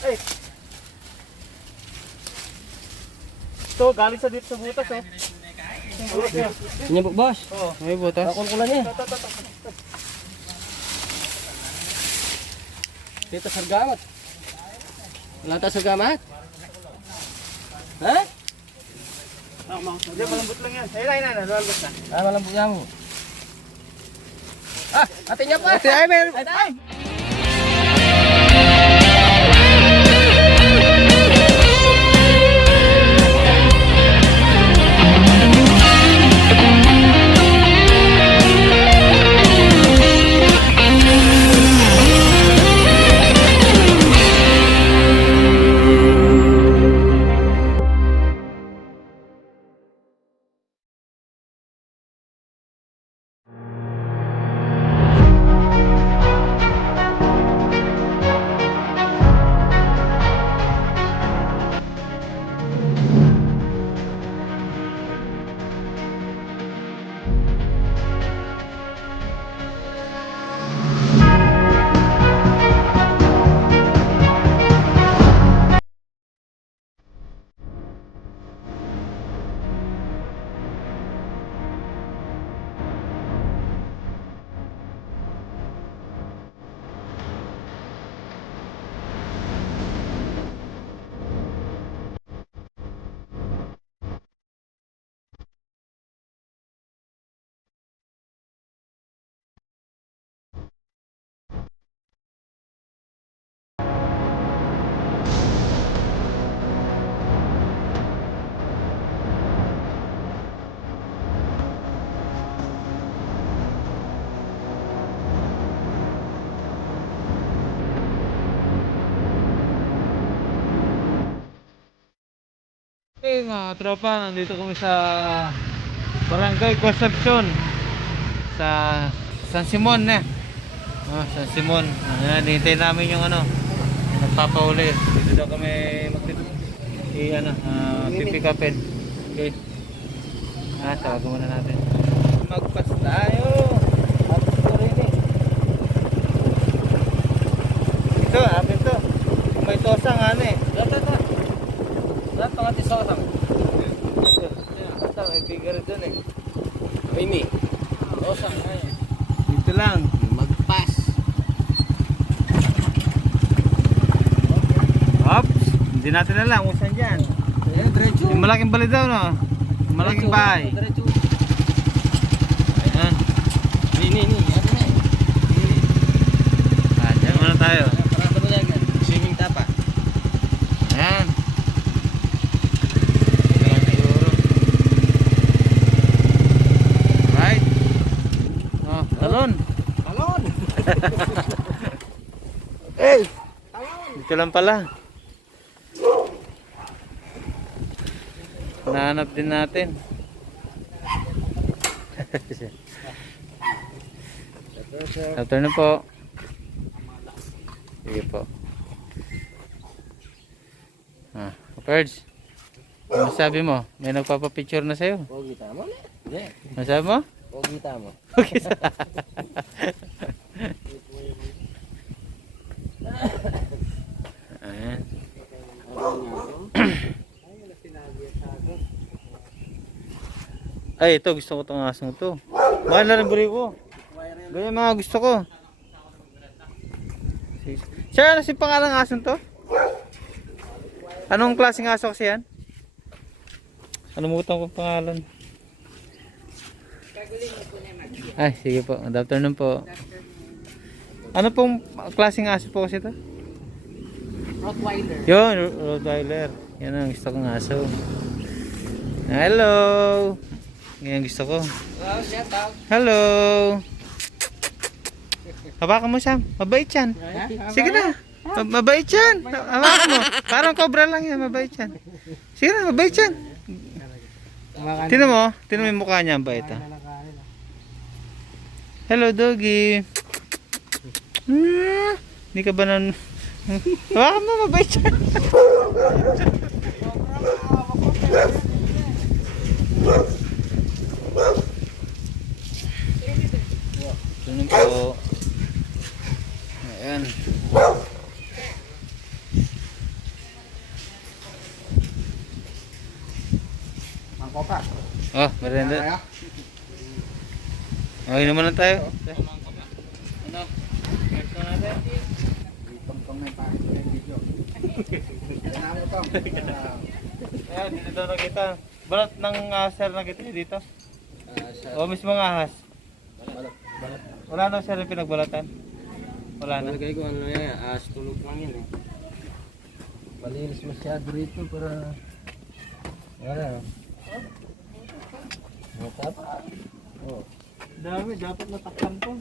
Ay. Ito, galing sa dito sa butas eh. Ini bu bos. Oo. May butas. Kulkulannya. Dito sargamat. Lantas sargamat. Hah? Hindi, malambot lang yan. Ayun, malambot na. Ah, malambot yan mo. Ah, atinya pa. Ate, ay, meron. Ay. Hey mga tropa, nandito kami sa Barangay Concepcion sa San Simon na. San Simon. Hinihintay namin yung nagpapauli. Dito daw kami pipick upin. Okay. Tawagan muna natin. Magpas tayo. Tapos ko rin eh. Ito, akin to. May tosang eh. Ito. Lahat pangati sa otang. Ito, may bigger dun eh. Ini. Osang ay. Dito lang. Magpas. Ops, hindi natin alam kung saan dyan. Ayan, diretso. Yung malaking bali daw, no? Yung malaking bahay. Diretso. Ayan. Ini. Ano na? Dyan muna tayo. Para sa bayagan. Swimming tapa. Ayan. Ayan siguro. Right. Oh, talon. Talon. Hey! Dito lang pala. Nahanap din natin. Afternoon po. Sige po. Birds. Ano sabi mo? May nagpapapicture na sa'yo. Pogi tamo na. Yeah. Ano sabi mo? Pogi tamo. Okay. Ayan. Ay, ito gusto ko itong asong ito. Mahal na rin buri ko. Ganyan mga gusto ko. Sir, ano si pangalang asong to? Anong klaseng aso kasi yan? Anong pangalan? Ay, sige po. Good afternoon po. Ano pong klaseng aso po kasi ito? Rottweiler. Yun, Rottweiler. Yan ang gusto kong aso. Hello! Yan gusto ko. Wow, shout out. Hello! Hawakan mo, Sam. Mabait yan. Sige na. Mabait yan. Hawakan mo. Parang cobra lang yan. Mabait yan. Sige na, mabait yan. Tinan mo yung mukha niya. Mabait ha. Hello, doggy. Hindi ka ba nan... Hawakan mo, mabait yan. Ganun po. Ayan. Mangko pa. Oh, merienda. Kaya? Oh, inuman lang tayo. Ano? Ito natin. Tong may pa yung video. Kaya mo tong. Ayan, dito na kita. Balat ng sir na kita dito. O mismo ng ahas. Balat. Wala na sir yung pinagbalatan. Wala na. Palagay ko ano yan, tulog lang yan eh. Malinis masyado rito para... Wala. Matap? Oo. Dami, dapat natakpan to.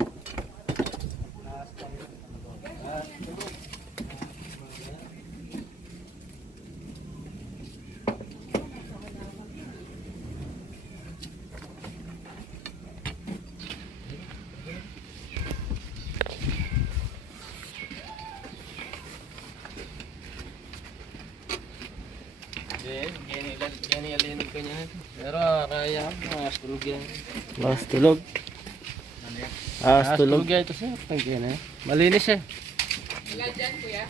Yan ilinig ka niya. Pero kaya, tulog yan. Tulog. Tulog yan ito sir. Tangkin eh. Malinis eh. Wala dyan kuya.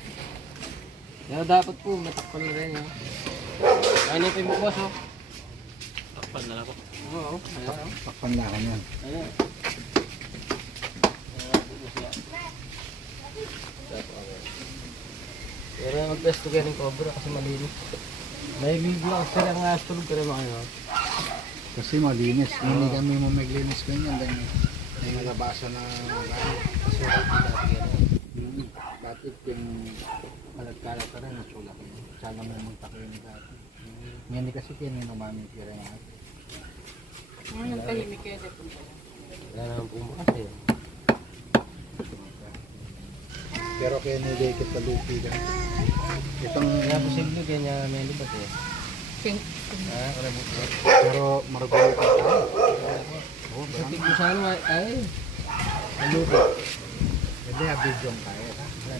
Pero dapat po, matakpan na rin. Kainin mo boss oh. Takpan na ako. Oo. Ayan. Takpan na ako yan. Ayan. Pero mag-test ko ng cobra kasi malinis. May video ako sir ang tulog pero mga Kasi malinis. Hindi kami maglinis ko yan. Dahil may nagabasa na kasi dati yan. Bakit yung kalat-kalat ka rin nasulat ko. Sana mo magpakinig dati. Hindi kasi kinumamit ka rin. Yung tahimik kayo na punta. Wala naman pumakas eh. Pero kaya nilekit pa lupi ka. Itong, Kaya posible kaya niya may libat eh. Karabot ko. pero marugulo ka tayo. Sa tigbo sa ano ay. Maluto. Hindi, video tayo.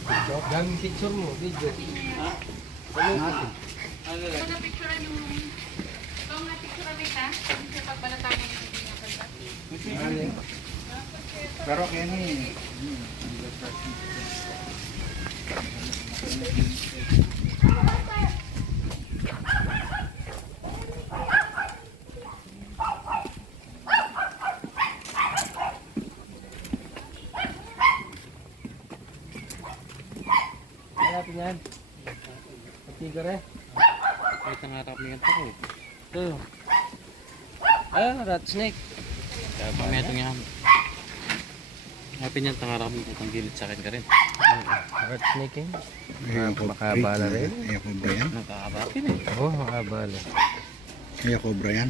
Video. Gaming picture mo, video. Natin. Ano Ito na picturean yung... Ito nga picturean nita. Kasi pagbalatan mo yung pinapalbat. Pero kaya ni, Kaya pinyan. Patigar eh. Ay, tangarap niya ito ko. Ito. Rat snake. Mamaya ito nga. Happy niyan, tangarap mo kung gilid sa akin ka rin. Rat snake eh. makaba na rin. Ayaw cobra yan. Nakakabapin eh. Oo, makabal. Ayaw cobra yan.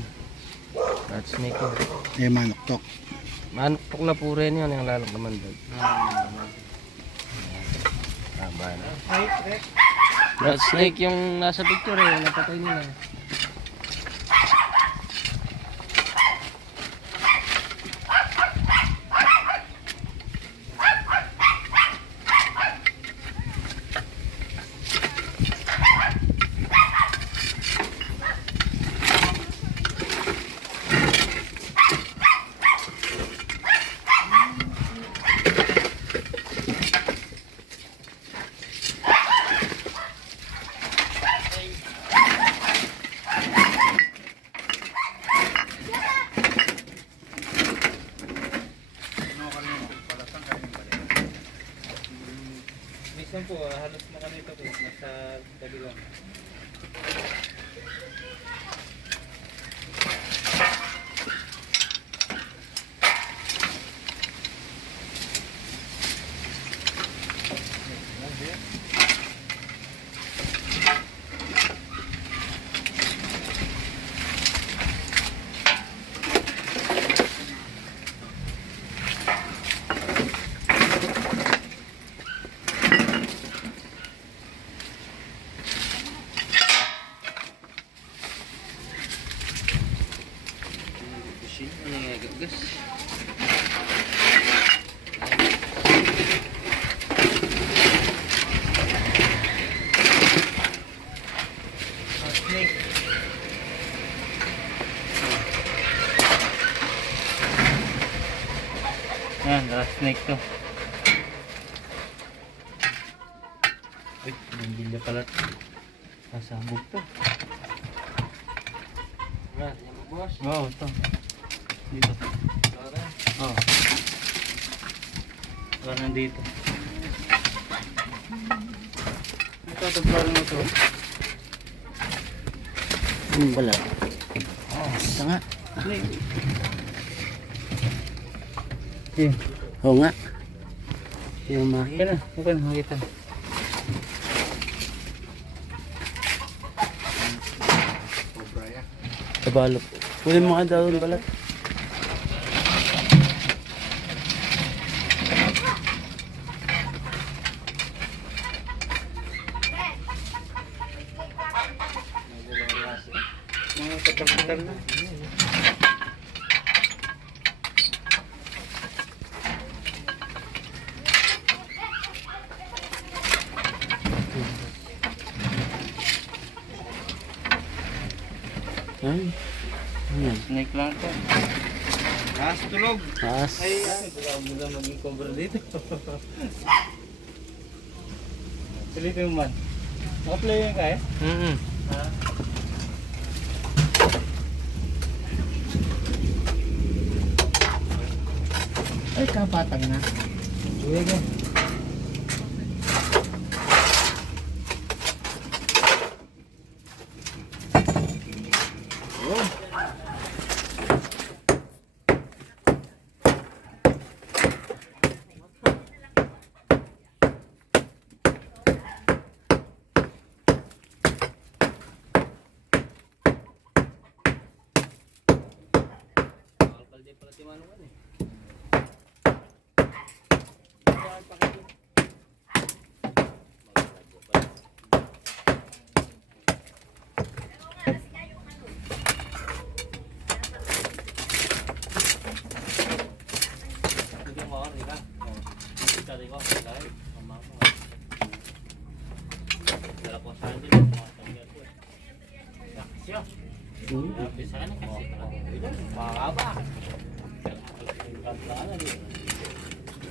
Rat snake eh. Ayaw manoktok. Manok na po rin yun yung lalong kamandag. Tama na. Rat snake yung nasa picture eh, yung napatay nila. Minsan po, halos mga nito po, nasa daliwan. Ano nga gagas? Snake. Yan, snake to. Uy, nanggilya pala. Nasabog to. Yan, yan. boss. Oo, ito. Dito. Oo. Wala nandito. Ito, ito, parang ito. Wala. Ito nga. Okay. Oo nga. Yung Okay na, makita. Tabalok. Huli mo nga daw balat. Mga katal-katal na. Ay. Ayan. Snake lang ito. Taas tulog. Taas. Ay, baka maging cover dito. Silipin mo man. Naka-play yan ka eh? Ha? Ay, kapatang na. Uwi ka.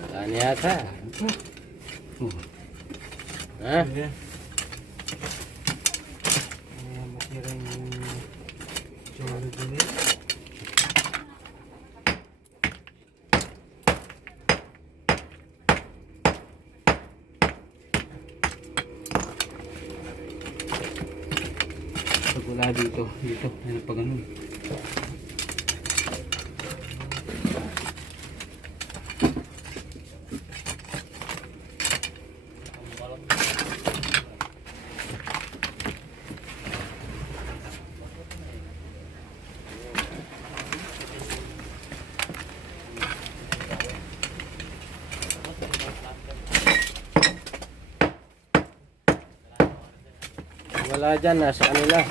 Wala na yata. Ha? Pag wala dito, ano pa ganun. Wala dyan, nasa kanila.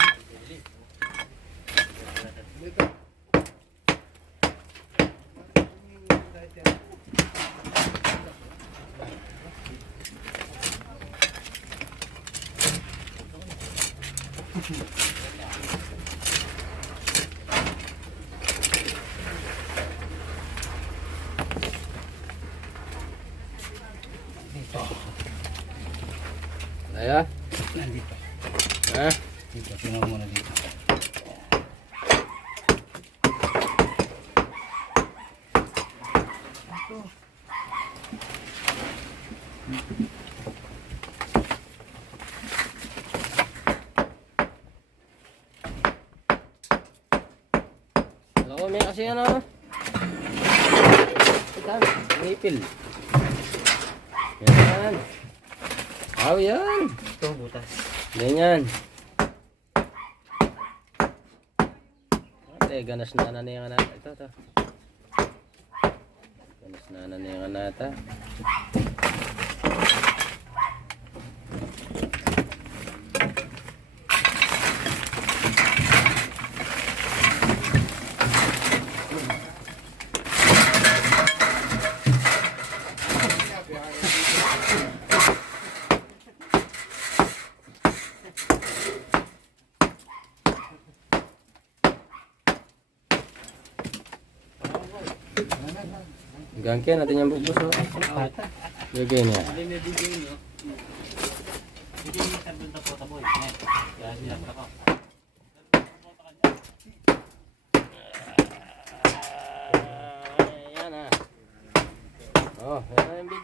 Ayan. Nandito. Ha? Dito, tingnan mo muna dito. Loko, may kasi ano. Itan, ngipil. Yan. Aw, yan. Ito, butas. Ganyan. Ate, ganas na na niya nata. Ito. Ganas na niya nata. Gangke natin yung bubus. Gagay niya.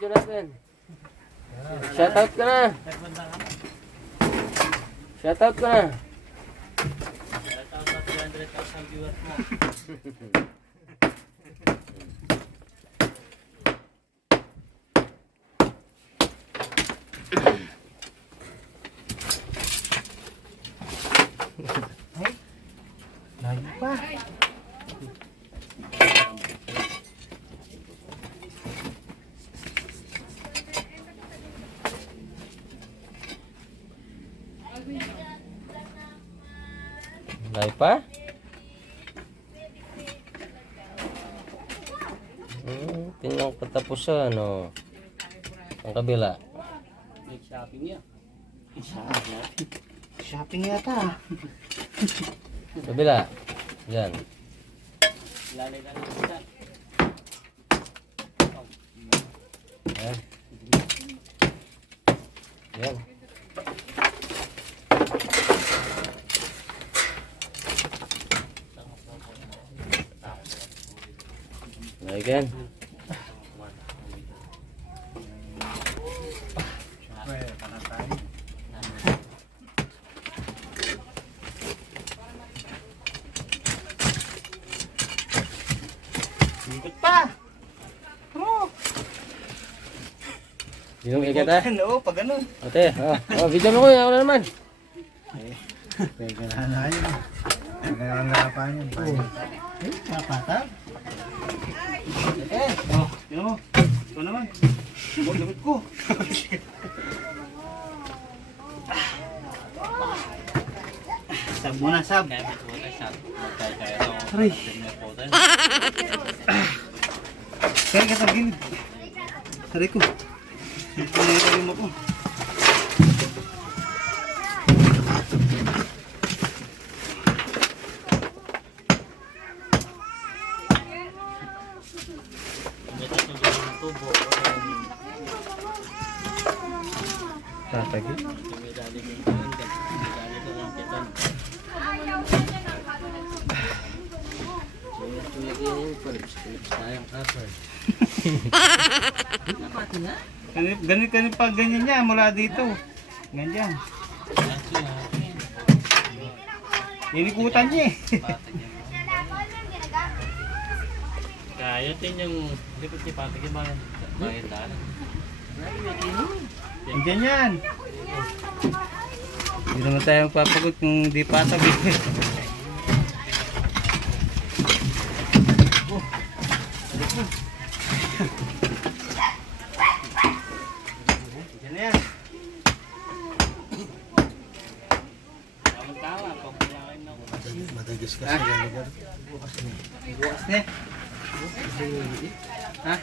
video natin. Shoutout ka na. Shoutout ka na. Shoutout sa 300,000 viewers mo. Layo pa. Layo pa? Tingnan ko katapusan, ano. Ang kabila. Shopping yata. Kabila. Yan. Yan. Yan. Again. Ikot pa. Oh. Yung ikat ah. Oo, pag ganun. Ate, video mo ko, ako na naman. Pwede na yun. Ang garapan yun. Kapatag. Oh, yun mo. Ito naman. Oh, damit ko. Sab muna, sab. Aray. Kaya ka sa gilid. Aray ko. Pinay mo ko. Tatagi. Ganit pag ganyan niya mula dito. Ganyan. Inikutan niya eh. Kaya din yung likod ni Pati Kiman. Bayan Ganyan. Hindi naman tayo magpapagod kung di patag eh. Ganyan yan. Matagis kasi yung lugar. Bukas na eh. Ha?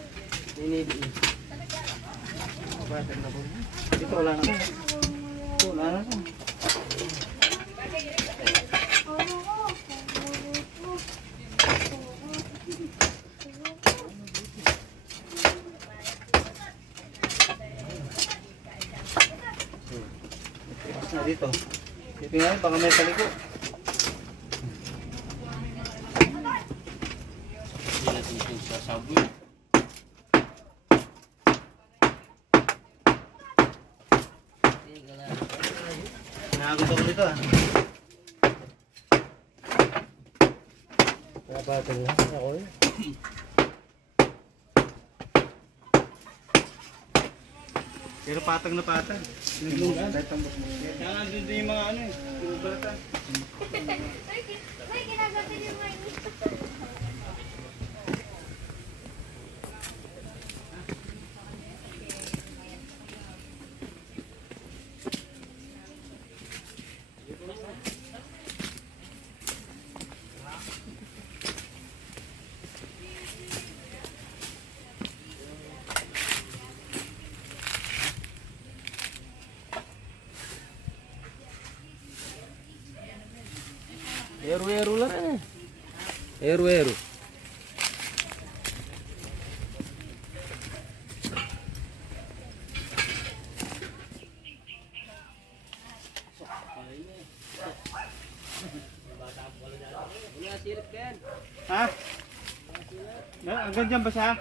Ito wala na. Ito wala na. Bukas na dito. Dito nga baka may paliko. Nakagod ako dito ah. Napatag na ako eh. Pero patag na patag. Naglunggan. Kaya nga doon din yung mga ano eh. Yung balatan. May ginagatin yung mga Eru-eru lang eh. Eru-eru. Ha? Hanggang dyan ba siya?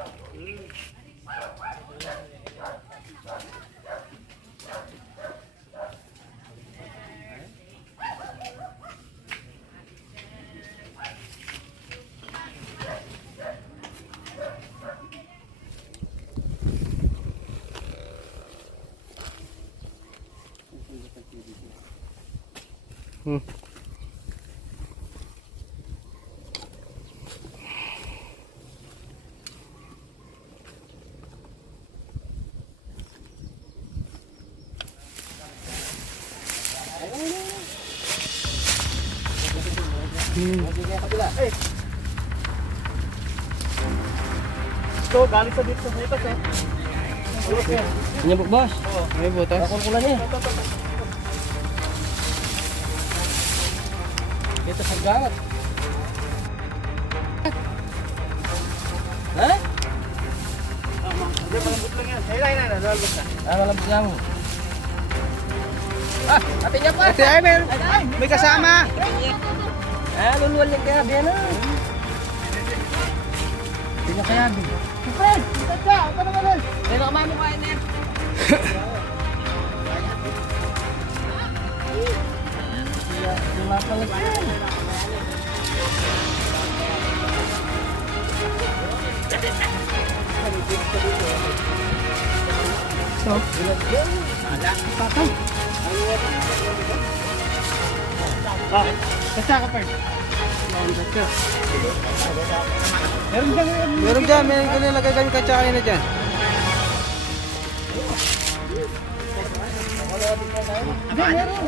Hmm. Ito, galing sa dito sa butas eh. Ano po, boss? May butas. Nakulkulan niya. Dito sa garat. Ha? Hindi, malambot lang yan. Ay, nalambot na. Malambot nga mo. Ate niya pa. Ate, ay, may kasama. Luluwal niya kaya. Biyan na. Tingnan kaya, Bi. Fred! Itat ka! Ako naman nun! Pero kamay mo kain na. Mapalag yan! So, patay. Kasa ka, Fred. Meron dyan, may nilagay kami katsaka na dyan. Hindi, meron.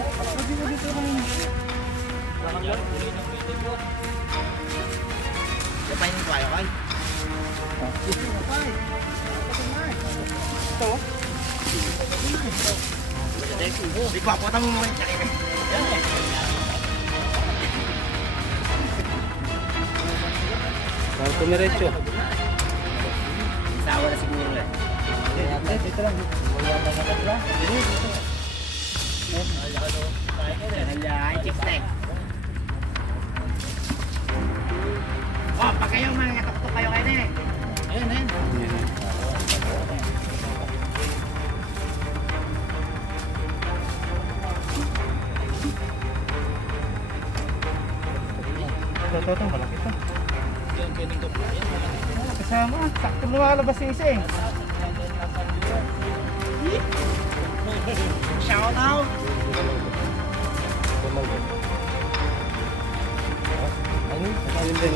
Parang tumiretso. Sawa na siguro ulit. Dito lang. Wala na nakatla. Oh, pag kayo mga katok-tok kayo kayo na eh. Ayan, ayan. Ito, malaki ito. Kasama, sakto lumalabas yung isa eh. Shout out! Ayun din,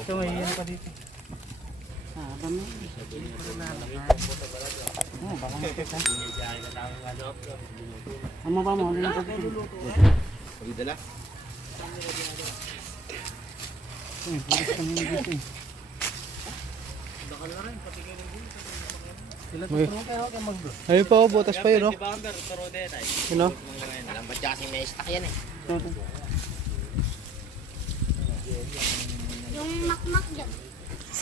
ito may yan pa dito. Ano ba mo? Ano na pa dito? Ayun pa, butas pa yun, oh. Yun, oh. Ba't kasi may stock yan eh. Yung makmak dyan.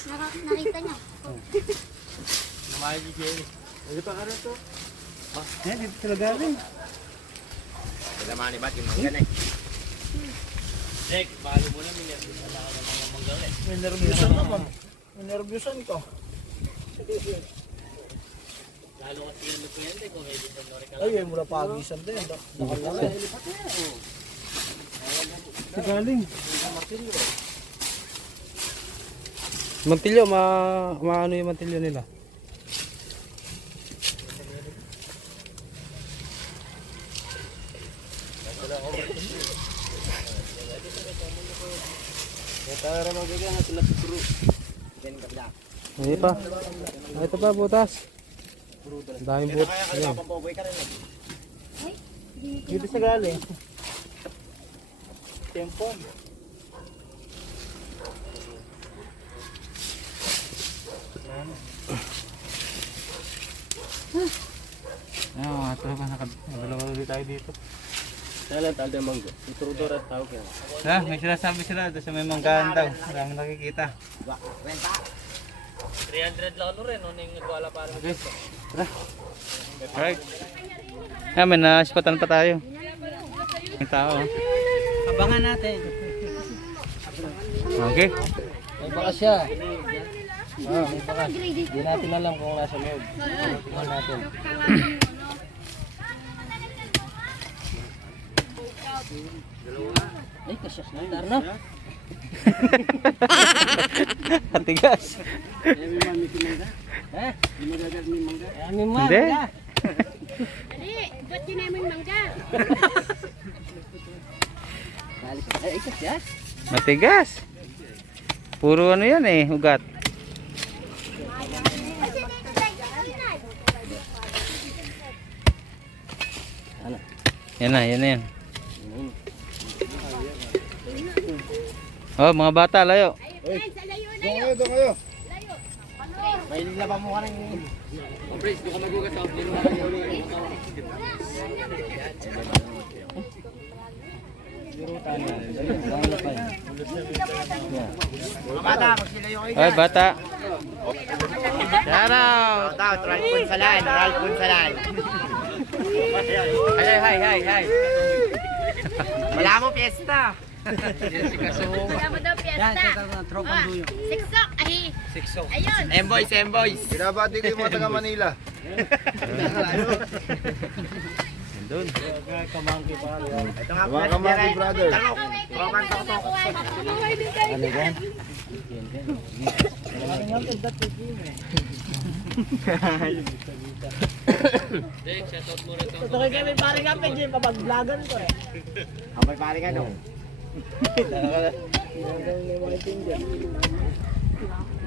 Nakita niya. Eh, dito sila galing. Sila mga ni Bat, yung manggan eh. May nervyusan naman. May nervyusan ko. Ay, mula pagisan din. Nakalala. Sa galing. Mantilyo, maano yung mantilyo nila. Tara magiging na sila siguro. Ganun kabila. Ayun pa. Ito pa, butas. Ang daming butas. Ayan. Pampoboy ka rin eh. Dito sa galing. Tempon. Ayan mga tropa, nakadalawa ulit tayo dito. Nalan tal de mango. Ituro at tawag yan. Ha, may sinasabi sila doon sa may manggahan daw. Marami nakikita. 300 lang ano rin, nung nagwala para Okay. Tara. Alright. May nasispatan pa tayo. May tao. Abangan natin. Okay. May bakas siya. May bakas. Hindi natin alam kung nasa loob. Tingnan natin. Ay, kasyas na. Dar na. Katigas. Eh? Hindi. Dali, ba't yun namin mangga? Eh, kasyas. Matigas. Puro ano yan eh, ugat. Ano? Yan na, yan na yan. Oh, mga bata, layo. Doon kayo. May laba mo ka rin. Pres, doon ka magugas sa open. Ay, bata. Shout out, Ralph Salan, Ralph Salan. Hi. Wala mo piyesta. Wala mo daw piyesta. Siksok, ahi. Ayun. M-boys. Binabati ko yung mga taga Manila. Doon. Ito nga mga kamaki brother. Roman Tok. Ano yan? Abay pare ka no.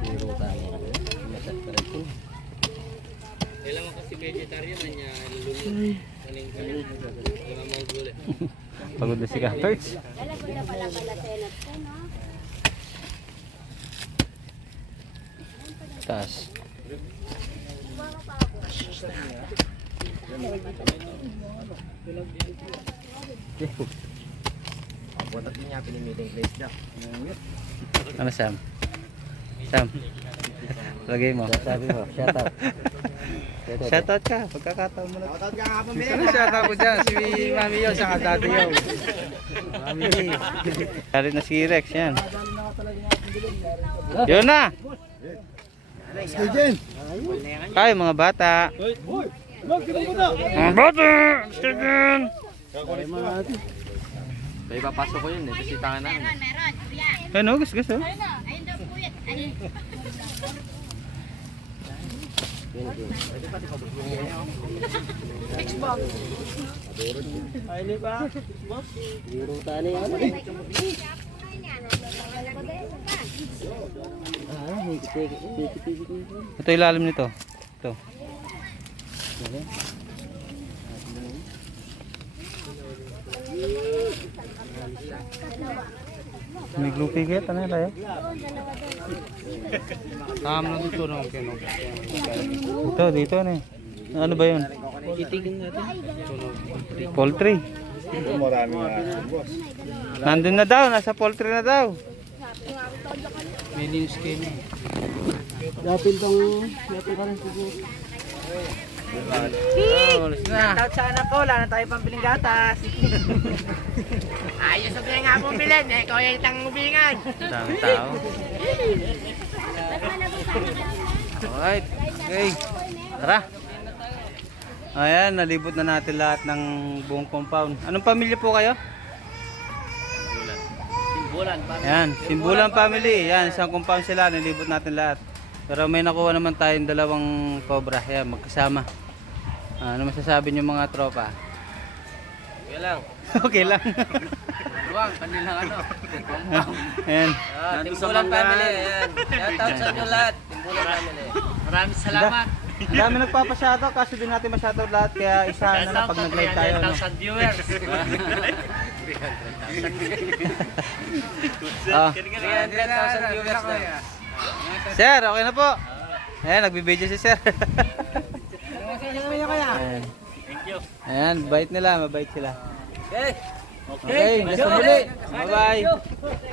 Biro tayo. Masat ka rin. Kailangan kasi vegetarian na niya lulunod. Kaling Pagod na si Kaperts. Alam ko na pala tenat ko, no? Taas. Buat niya pinimiting place daw. Ano, Sam? Sam. Lagay mo. Sabi mo, shout out. Shoutout ka. Pagkakataon mo na. Shoutout ka nga po Ano shoutout ko dyan? Si Mami Yo, saka Daddy Yo. Mami Yo. Kari na si Rex yan. Yun na. Kayo mga bata. Mga bata. Steven. May papasok ko yun eh, kasi tangan namin. Meron, kuya. Ano, gus oh. Ayun daw, kuya. Ahi. Biro tayo yan. Ito ilalim nito. Ito. May glue picket, ano yun tayo? Tama na dito na kino. Ito, dito na eh. Ano ba yun? Titigin natin. Poultry. Marami nga boss. Nandun na daw, nasa poultry na daw. May linis kayo na. Dapil tong, dapil ka rin siguro. Ulis na. Shoutout sa anak ko, wala na tayo pambiling gatas. Ayos sa nga po bilhin, eh, kaya itang ubingan. Dami tao. Alright, okay. Tara. Ayan, nalibot na natin lahat ng buong compound. Anong pamilya po kayo? Simbulan pa. Ayan, Simbulan family. Ayan, isang compound sila, nalibot natin lahat. Pero may nakuha naman tayong dalawang cobra. Ayan, magkasama. Ano masasabi niyo mga tropa? Okay lang. Okay lang. Luwang, kanilang ano. Ayan. Timbulan family. Ayan. Shout out sa inyo lahat. Timbulan family. Maraming salamat. Ang dami nagpapashoutout kasi din natin ma-shoutout lahat kaya isa na lang pag nag-live tayo. No? 300,000 viewers. Ah. 300,000 viewers na. Sir, okay na po. Ayan, nagbibideo si Sir. Ayan. Thank you. Ayan, bait nila, mabait sila. Okay, let's go muli. Bye-bye.